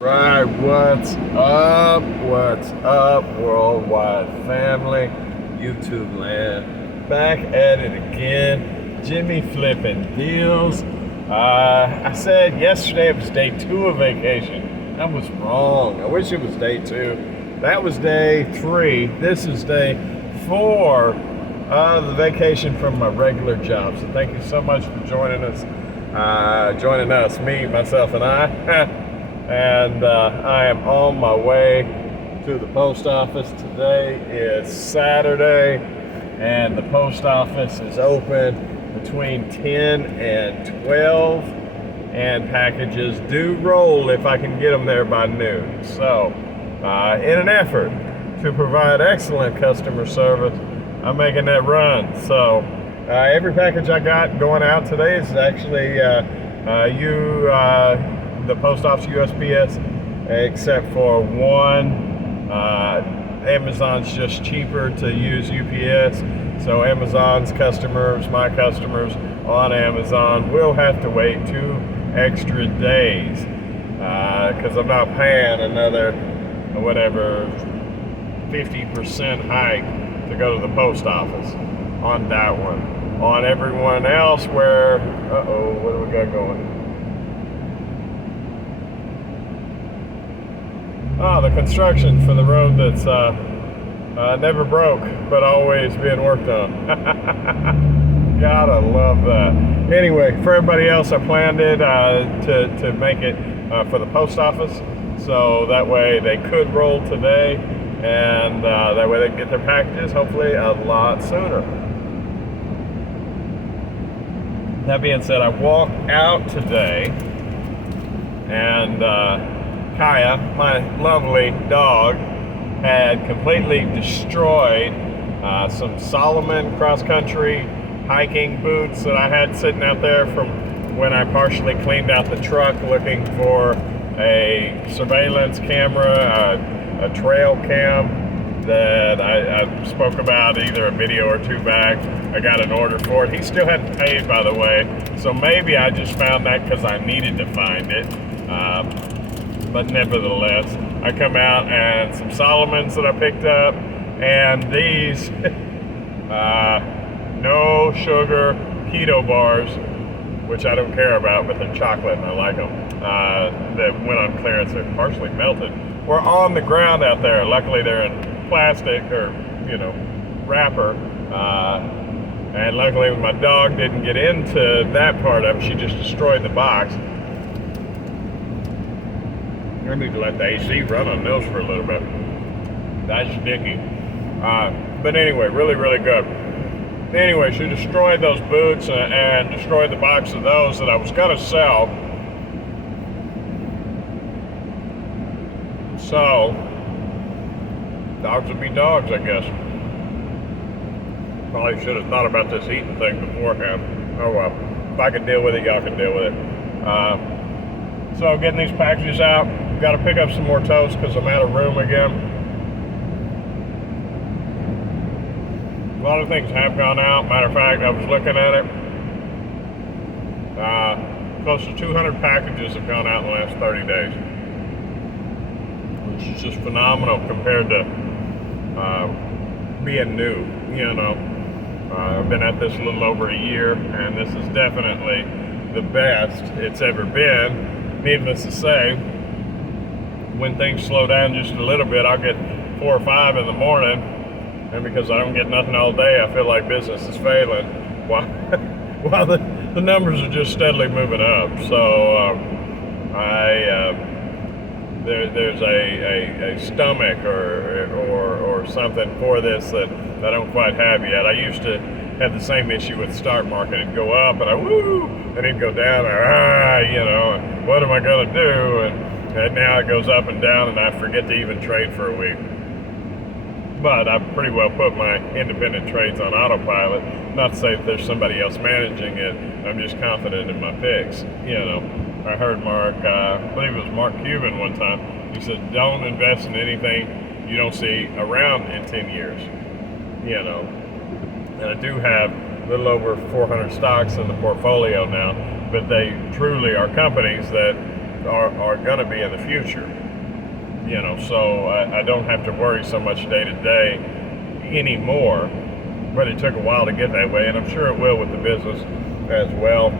Right, what's up? What's up, worldwide family, YouTube land? Back at it again, Jimmy flipping deals. I said yesterday it was day 2 of vacation. That was wrong. I wish it was day 2. That was day 3. This is day 4 of the vacation from my regular job. So thank you so much for joining us. Me, myself, and I. And I am on my way to the post office. Today is Saturday, and the post office is open between 10 and 12, and packages do roll if I can get them there by noon. So, in an effort to provide excellent customer service, I'm making that run. So, every package I got going out today is actually the post office USPS, except for one. Amazon's just cheaper to use UPS, so Amazon's customers, my customers on Amazon, will have to wait 2 extra days because I'm not paying another 50% hike to go to the post office on that one. On everyone else, where what do we got going? The construction for the road that's never broke, but always being worked on. Gotta love that. Anyway, for everybody else, I planned it to make it for the post office, so that way they could roll today, and that way they can get their packages hopefully a lot sooner. That being said, I walked out today, and Kaya, my lovely dog, had completely destroyed some Solomon cross-country hiking boots that I had sitting out there from when I partially cleaned out the truck looking for a surveillance camera, a trail cam that I spoke about either a video or 2 back. I got an order for it. He still hadn't paid, by the way, so maybe I just found that because I needed to find it. But nevertheless, I come out and some Solomons that I picked up, and these no sugar keto bars, which I don't care about, but they're chocolate and I like them, that went on clearance. They're partially melted. We're on the ground out there. Luckily they're in plastic or wrapper, and luckily my dog didn't get into that part of it. She just destroyed the box. I need to let the AC run on those for a little bit. That's sticky. But anyway, really, really good. Anyway, she destroyed those boots and destroyed the box of those that I was going to sell. So, dogs would be dogs, I guess. Probably should have thought about this eating thing beforehand. Oh well. If I can deal with it, y'all can deal with it. So getting these packages out, got to pick up some more toast because I'm out of room again. A lot of things have gone out. Matter of fact, I was looking at it. Close to 200 packages have gone out in the last 30 days, which is just phenomenal compared to being new. I've been at this a little over a year, and this is definitely the best it's ever been. Needless to say, when things slow down just a little bit, I'll get 4 or 5 in the morning, and because I don't get nothing all day, I feel like business is failing, while the numbers are just steadily moving up. So there's a stomach or something for this that I don't quite have yet. I used to have the same issue with the stock market. It'd go up and and it'd go down, and what am I gonna do? And now it goes up and down, and I forget to even trade for a week. But I've pretty well put my independent trades on autopilot. Not to say that there's somebody else managing it. I'm just confident in my picks. I heard I believe it was Mark Cuban one time. He said, "Don't invest in anything you don't see around in 10 years." And I do have a little over 400 stocks in the portfolio now, but they truly are companies that are going to be in the future. You know, so I don't have to worry so much day to day anymore. But it took a while to get that way, and I'm sure it will with the business as well.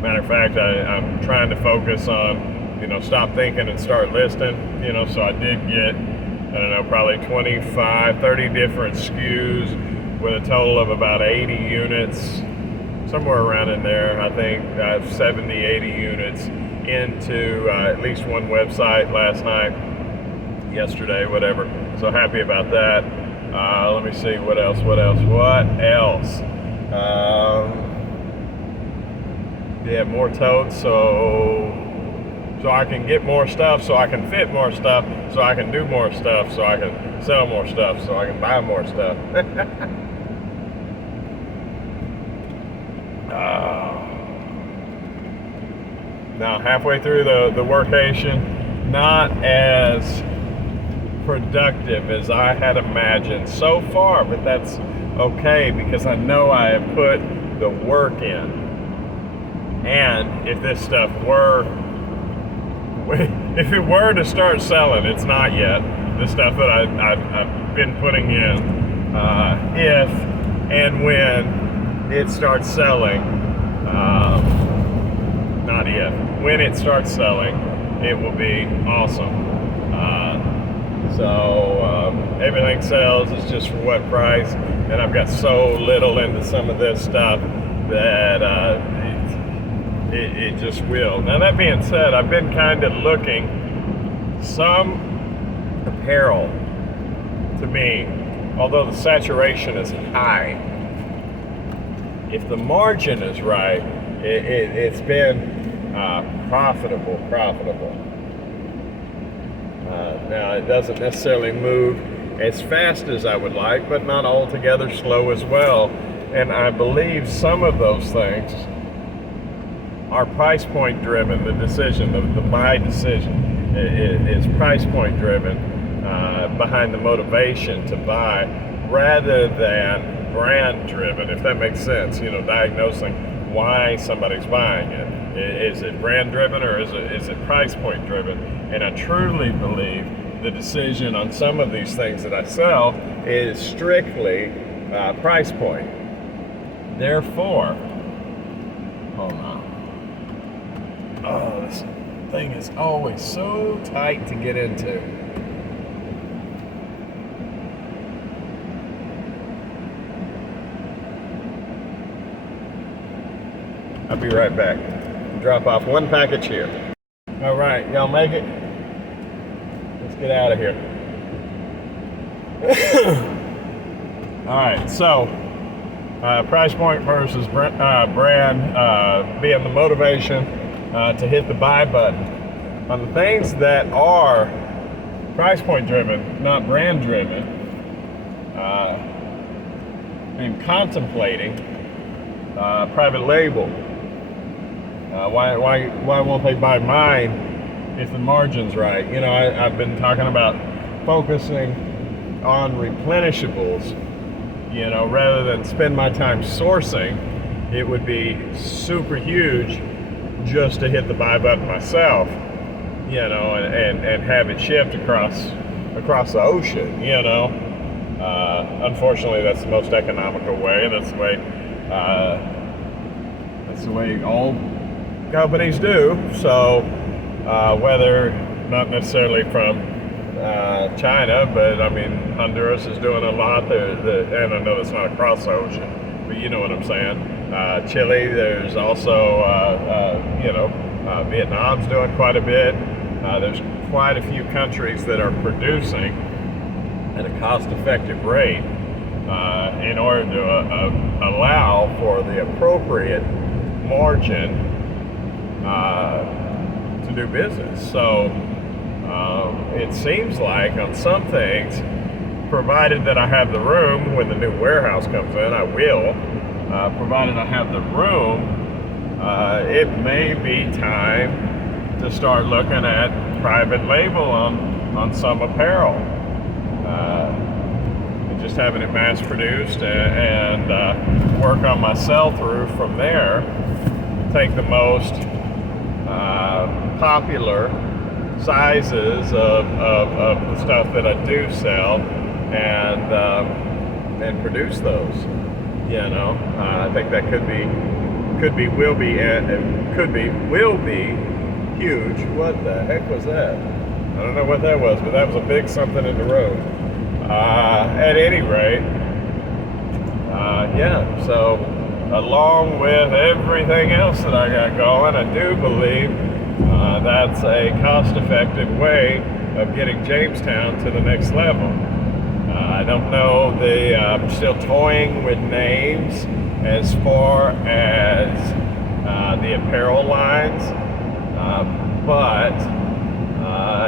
Matter of fact, I'm trying to focus on, you know, stop thinking and start listing. You know, so I did get, I don't know, probably 25, 30 different SKUs with a total of about 80 units, somewhere around in there. I think I have 70, 80 units into at least one website last night, yesterday, whatever. So happy about that. Let me see, what else? Yeah, more totes, so I can get more stuff, so I can fit more stuff, so I can do more stuff, so I can sell more stuff, so I can buy more stuff. Now, halfway through the workation, not as productive as I had imagined so far, but that's okay because I know I have put the work in. And if this stuff if it were to start selling, it's not yet, the stuff that I've been putting in, if and when it starts selling, not if, when it starts selling, it will be awesome. So everything sells, it's just for what price, and I've got so little into some of this stuff that it just will. Now that being said, I've been kind of looking, some apparel, to me, although the saturation is high, if the margin is right, it's been profitable. Now, it doesn't necessarily move as fast as I would like, but not altogether slow as well. And I believe some of those things are price point driven. The decision, the buy decision is price point driven behind the motivation to buy, rather than brand driven, if that makes sense. You know, diagnosing why somebody's buying it. Is it brand driven or is it price point driven? And I truly believe the decision on some of these things that I sell is strictly price point. Therefore, hold on. Oh, this thing is always so tight to get into. I'll be right back. Drop off one package here. All right, y'all make it? Let's get out of here. All right, so price point versus brand being the motivation to hit the buy button. On the things that are price point driven, not brand driven, I'm contemplating private label. Why won't they buy mine if the margin's right? You know, I've been talking about focusing on replenishables, you know, rather than spend my time sourcing. It would be super huge just to hit the buy button myself, you know, and have it shipped across the ocean, you know. Unfortunately, that's the most economical way. That's the way all companies do. So whether not necessarily from China, but I mean Honduras is doing a lot. And I know it's not across the ocean, but you know what I'm saying. Chile, there's also Vietnam's doing quite a bit. There's quite a few countries that are producing at a cost-effective rate in order to allow for the appropriate margin to do business. So it seems like on some things, provided that I have the room when the new warehouse comes in, I will, provided I have the room, it may be time to start looking at private label on some apparel, and just having it mass produced and work on my sell-through from there. Take the most popular sizes of the stuff that I do sell, and produce those. I think that will be huge. What the heck was that? I don't know what that was, but that was a big something in the road. At any rate, so along with everything else that I got going, I do believe that's a cost-effective way of getting Jamestown to the next level. I don't know, I'm still toying with names as far as the apparel lines, but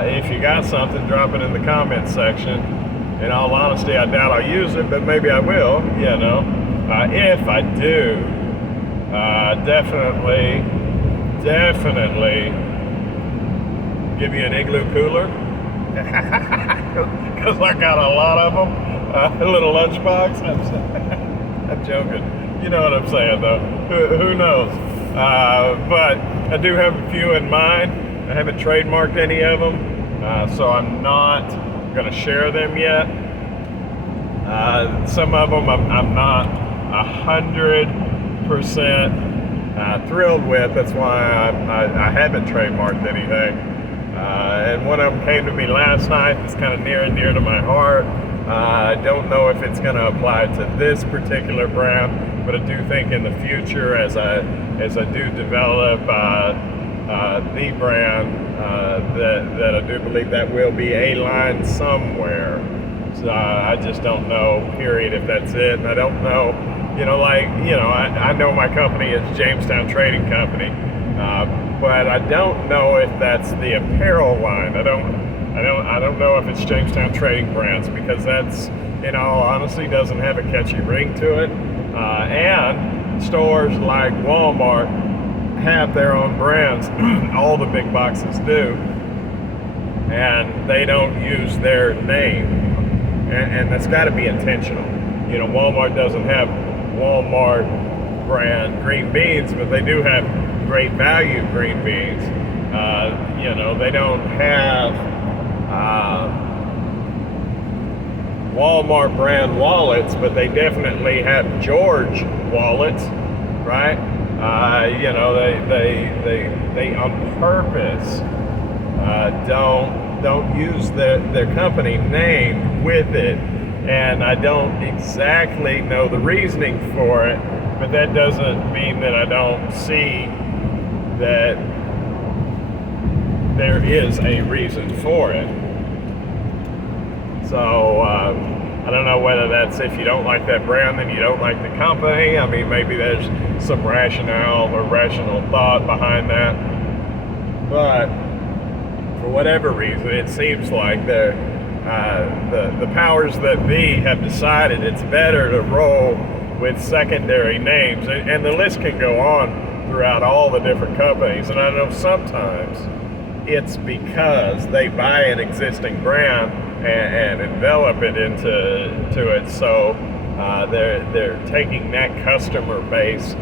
if you got something, drop it in the comments section. In all honesty, I doubt I'll use it, but maybe I will, if I do, definitely give you an igloo cooler, because I got a lot of them, a little lunchbox. I'm joking. You know what I'm saying, though. Who knows? But I do have a few in mind. I haven't trademarked any of them, so I'm not going to share them yet. Some of them I'm not 100% thrilled with. That's why I haven't trademarked anything. And one of them came to me last night. It's kind of near and dear to my heart. I don't know if it's going to apply to this particular brand, but I do think in the future, as I do develop the brand, that I do believe that will be a line somewhere. So I just don't know, period, if that's it. And I don't know, I know my company is Jamestown Trading Company, but I don't know if that's the apparel line. I don't know if it's Jamestown Trading Brands, because that's, in all honesty, doesn't have a catchy ring to it. And stores like Walmart have their own brands. All the big boxes do, and they don't use their name, and that's got to be intentional. Walmart doesn't have Walmart brand green beans, but they do have great value green beans. They don't have Walmart brand wallets, but they definitely have George wallets, right? They on purpose don't use their company name with it, and I don't exactly know the reasoning for it, but that doesn't mean that I don't see that there is a reason for it. So I don't know whether that's, if you don't like that brand, then you don't like the company. I mean, maybe there's some rationale or rational thought behind that. But for whatever reason, it seems like the powers that be have decided it's better to roll with secondary names. And the list can go on throughout all the different companies. And I know sometimes it's because they buy an existing brand and envelop it into it, so they're taking that customer base,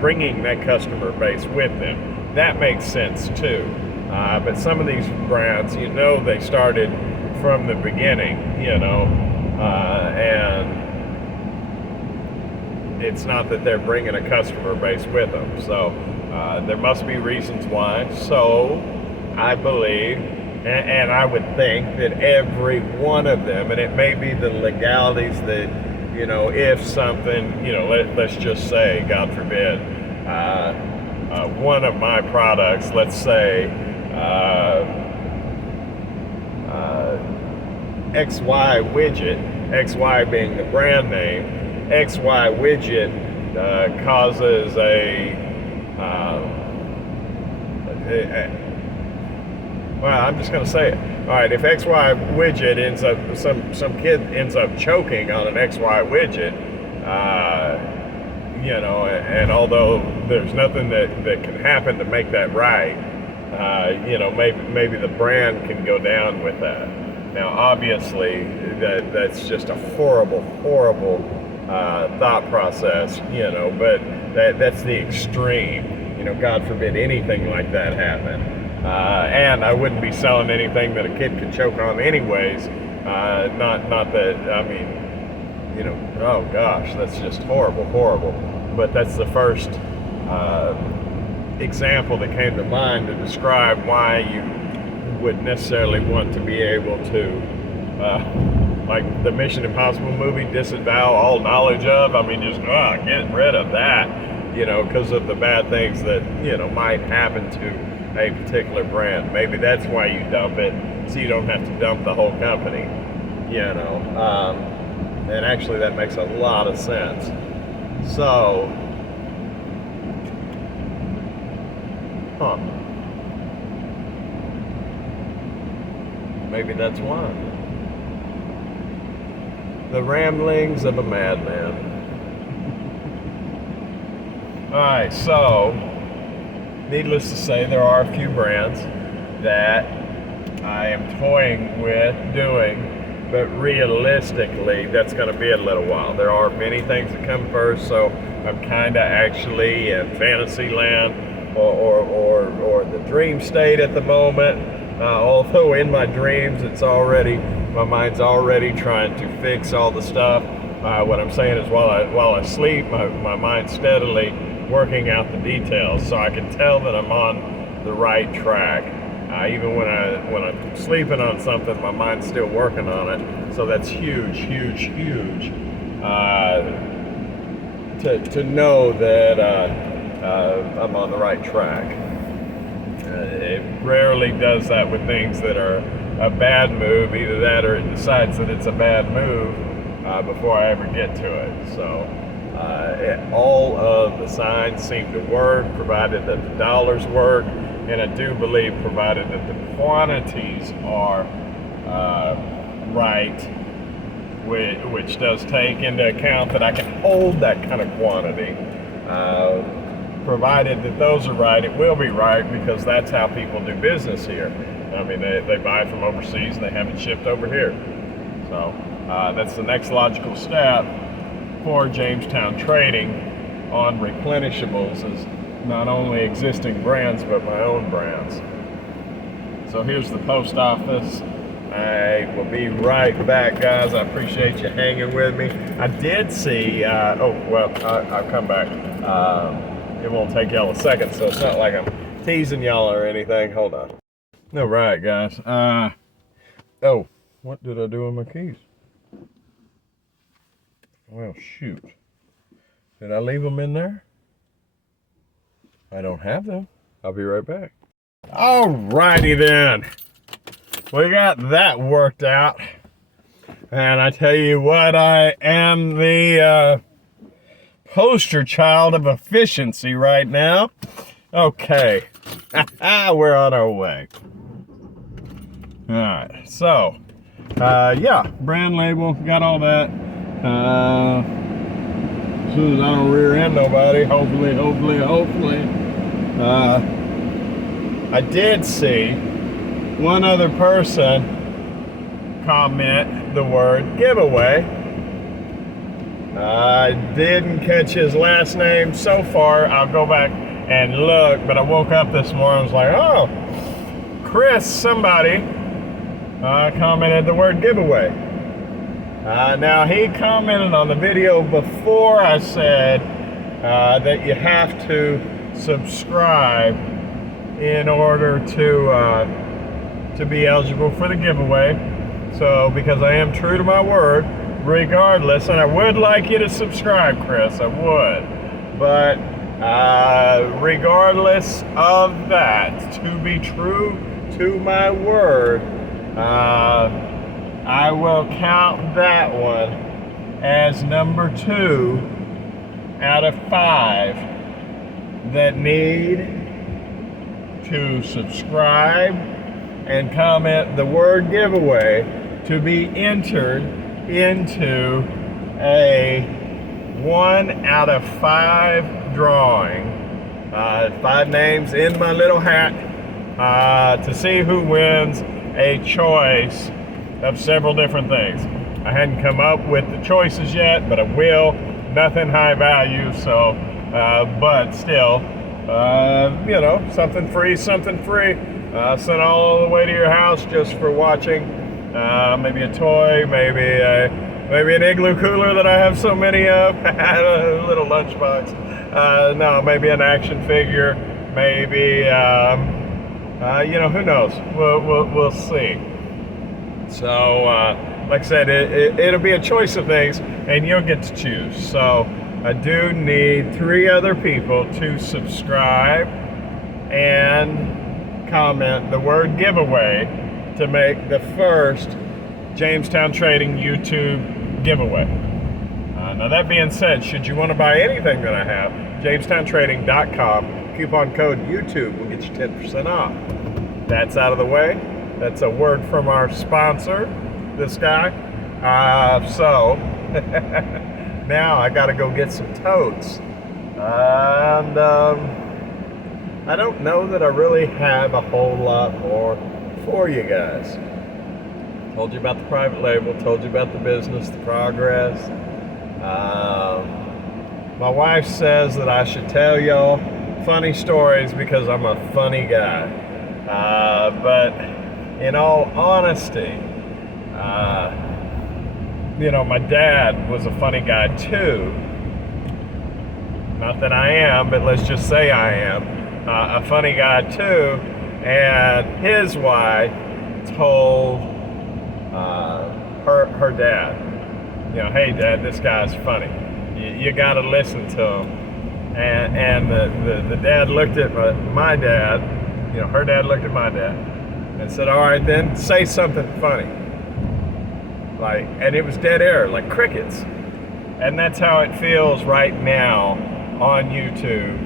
bringing that customer base with them. That makes sense too. But some of these brands, they started from the beginning, and it's not that they're bringing a customer base with them. So there must be reasons why. So I believe, and I would think that every one of them, and it may be the legalities that, if something, let's just say, God forbid, one of my products, let's say, XY widget, XY being the brand name, XY widget causes well, I'm just going to say it. All right, if XY widget ends up, some kid ends up choking on an XY widget, and although there's nothing that can happen to make that right, maybe the brand can go down with that. Now, obviously, that's just a horrible thought process, but that's the extreme. God forbid anything like that happen. And I wouldn't be selling anything that a kid could choke on anyways. Not that, I mean, you know, oh gosh, that's just horrible, horrible. But that's the first example that came to mind to describe why you would necessarily want to be able to, like the Mission Impossible movie, disavow all knowledge of. I mean, just get rid of that, you know, because of the bad things that, you know, might happen to a particular brand. Maybe that's why you dump it, so you don't have to dump the whole company, you know. And actually that makes a lot of sense. So, maybe that's why. The ramblings of a madman. Alright, so needless to say, there are a few brands that I am toying with doing, but realistically, that's going to be a little while. There are many things that come first, so I'm kind of actually in fantasy land or the dream state at the moment. Although in my dreams, my mind's already trying to fix all the stuff. What I'm saying is, while I sleep, my mind's steadily working out the details, so I can tell that I'm on the right track. Even when I'm sleeping on something, my mind's still working on it. So that's huge, huge, huge. To know that I'm on the right track. It rarely does that with things that are a bad move. Either that, or it decides that it's a bad move before I ever get to it. So. All of the signs seem to work, provided that the dollars work, and I do believe provided that the quantities are right, which does take into account that I can hold that kind of quantity. Provided that those are right, it will be right, because that's how people do business here. I mean, they buy from overseas and they have it shipped over here. So that's the next logical step for Jamestown Trading on replenishables, is not only existing brands but my own brands. So here's the post office. I will be right back, guys. I appreciate you hanging with me. I did see, I'll come back. It won't take y'all a second, so it's not like I'm teasing y'all or anything. Hold on. All right, guys. What did I do with my keys? Well, shoot. Did I leave them in there? I don't have them. I'll be right back. Alrighty then. We got that worked out. And I tell you what, I am the poster child of efficiency right now. Okay. We're on our way. Alright, so, yeah, brand label, got all that. As soon as I don't rear end nobody, hopefully. I did see one other person comment the word giveaway. I didn't catch his last name so far. I'll go back and look, but I woke up this morning and was like, oh, Chris, somebody commented the word giveaway. Now, he commented on the video before I said that you have to subscribe in order to be eligible for the giveaway. So, because I am true to my word, regardless, and I would like you to subscribe, Chris, I would. But regardless of that, to be true to my word, I will count that one as number 2 out of 5 that need to subscribe and comment the word giveaway to be entered into a 1 out of 5 drawing. 5 names in my little hat to see who wins a choice of several different things. I hadn't come up with the choices yet, but I will. Nothing high value, so, but still, you know, something free, something free. sent all the way to your house just for watching. Maybe a toy, maybe an igloo cooler that I have so many of, a little lunchbox. No, maybe an action figure, maybe, who knows? We'll see. So, like I said, it'll be a choice of things, and you'll get to choose. So, I do need 3 other people to subscribe and comment the word giveaway to make the first Jamestown Trading YouTube giveaway. Now that being said, should you want to buy anything that I have, JamesTownTrading.com, coupon code YouTube will get you 10% off. That's out of the way. That's a word from our sponsor, this guy. So now I got to go get some totes. And I don't know that I really have a whole lot more for you guys. Told you about the private label, told you about the business, the progress. My wife says that I should tell y'all funny stories because I'm a funny guy. But in all honesty, my dad was a funny guy too. Not that I am, but let's just say I am a funny guy too. And his wife told her dad, hey Dad, this guy's funny. You got to listen to him. And the dad looked at my dad. Her dad looked at my dad and said, all right then, say something funny. And it was dead air, like crickets. And that's how it feels right now on YouTube,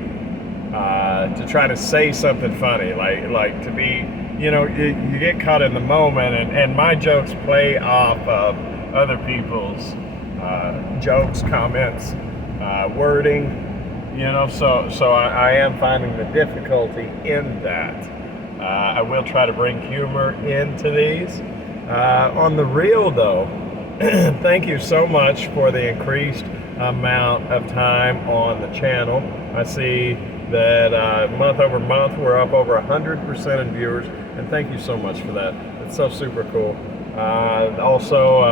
to try to say something funny, like to be, you get caught in the moment, and my jokes play off of other people's jokes, comments, wording, so I am finding the difficulty in that. I will try to bring humor into these. On the real though, thank you so much for the increased amount of time on the channel. I see that month over month we're up over 100% in viewers, and thank you so much for that. It's so super cool. Also,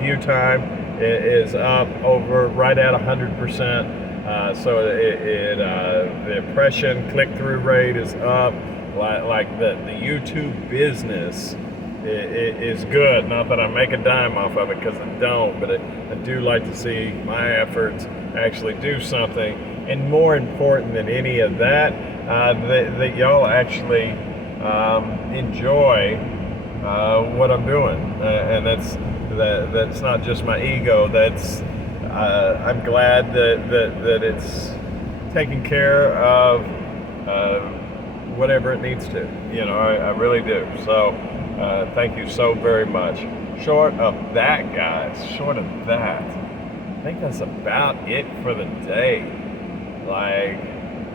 view time is up over right at 100%. So the impression click-through rate is up. Like the YouTube business is good. Not that I make a dime off of it, because I don't, but I do like to see my efforts actually do something. And more important than any of that, that y'all actually enjoy what I'm doing, and that's not just my ego. That's I'm glad that it's taking care of whatever it needs to. I really do. So thank you so very much. Short of that, guys, I think that's about it for the day.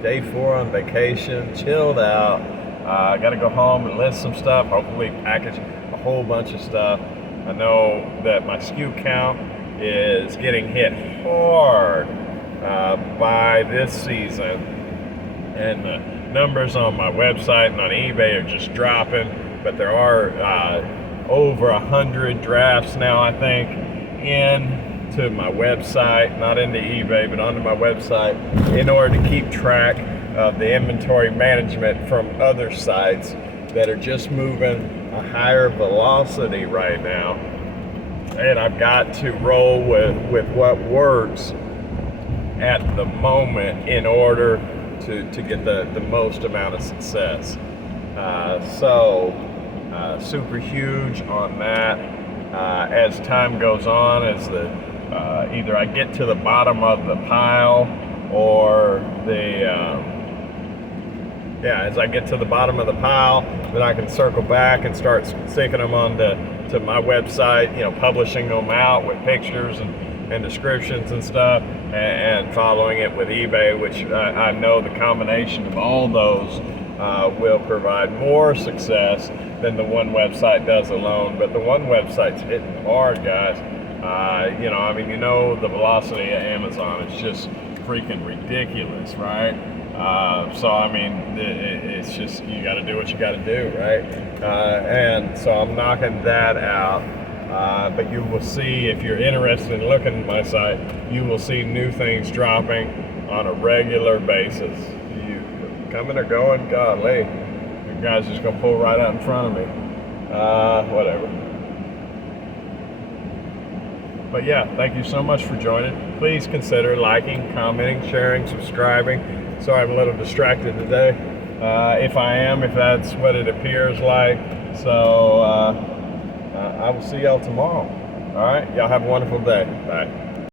Day 4 on vacation, chilled out. I got to go home and list some stuff, hopefully package a whole bunch of stuff. I know that my SKU count is getting hit hard by this season, and the numbers on my website and on eBay are just dropping, but there are over 100 drafts now, I think, into my website, not into eBay, but onto my website, in order to keep track of the inventory management from other sites that are just moving a higher velocity right now. And I've got to roll with what works at the moment in order to get the most amount of success. Super huge on that. As time goes on, as either I get to the bottom of the pile, or as I get to the bottom of the pile, then I can circle back and start sticking them to my website, publishing them out with pictures and descriptions and stuff, and following it with eBay, which I know the combination of all those will provide more success than the one website does alone. But the one website's hitting hard, guys. The velocity of Amazon is just freaking ridiculous, right? So I mean, it's just, you got to do what you got to do, right? And so I'm knocking that out. But you will see, if you're interested in looking at my site, you will see new things dropping on a regular basis. You coming or going? Golly, you guys just gonna pull right out in front of me. Whatever. But yeah, thank you so much for joining. Please consider liking, commenting, sharing, subscribing. Sorry I'm a little distracted today. If I am, if that's what it appears like. So I will see y'all tomorrow. All right, y'all have a wonderful day. Bye.